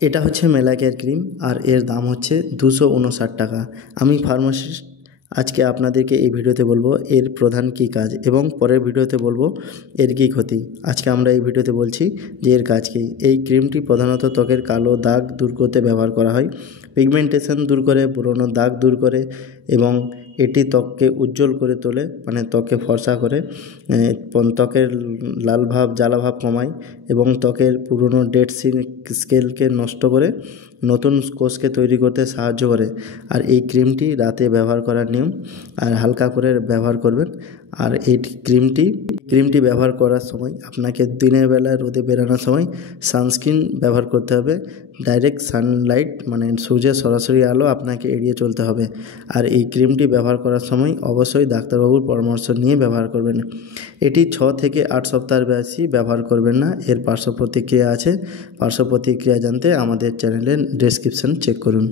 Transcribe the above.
এটা হচ্ছে মেলাকেয়ার ক্রিম আর এর দাম হচ্ছে 259 টাকা। আমি ফার্মাসিস্ট। আজকে আপনাদেরকে এই ভিডিওতে বলবো এর প্রধান কী কাজ এবং পরের ভিডিওতে বলবো এর কী ক্ষতি। আজকে আমরা এই ভিডিওতে বলছি যে এর কাজ কী। এই ক্রিমটি প্রধানত ত্বকের কালো দাগ দূর করতে ব্যবহার করা হয়, পিগমেন্টেশন দূর করে, পুরনো দাগ দূর করে এবং এটি ত্বককে উজ্জ্বল করে তোলে, মানে ত্বককে ফর্সা করে, ত্বকের লাল ভাব জ্বালা ভাব কমায় এবং ত্বকের পুরনো ডেড স্কেলকে নষ্ট করে নতুন কোষকে তৈরি করতে সাহায্য করে। আর এই ক্রিমটি রাতে ব্যবহার করার নিয়ম, আর হালকা করে ব্যবহার করবেন। আর এই ক্রিমটি ব্যবহার করার সময় আপনাকে দিনের বেলা রোদে বেরোনোর সময় সানস্ক্রিন ব্যবহার করতে হবে। ডাইরেক্ট সানলাইট মানে সূর্যের সরাসরি আলো আপনাকে এড়িয়ে চলতে হবে। আর এই ক্রিমটি ব্যবহার করার সময় অবশ্যই ডাক্তারবাবুর পরামর্শ নিয়ে ব্যবহার করবেন। এটি 6 থেকে 8 সপ্তাহের বেশি ব্যবহার করবেন না। এর পার্শ্ব প্রতিক্রিয়া আছে। পার্শ্ব প্রতিক্রিয়া জানতে আমাদের চ্যানেলের ডেসক্রিপশন চেক করুন।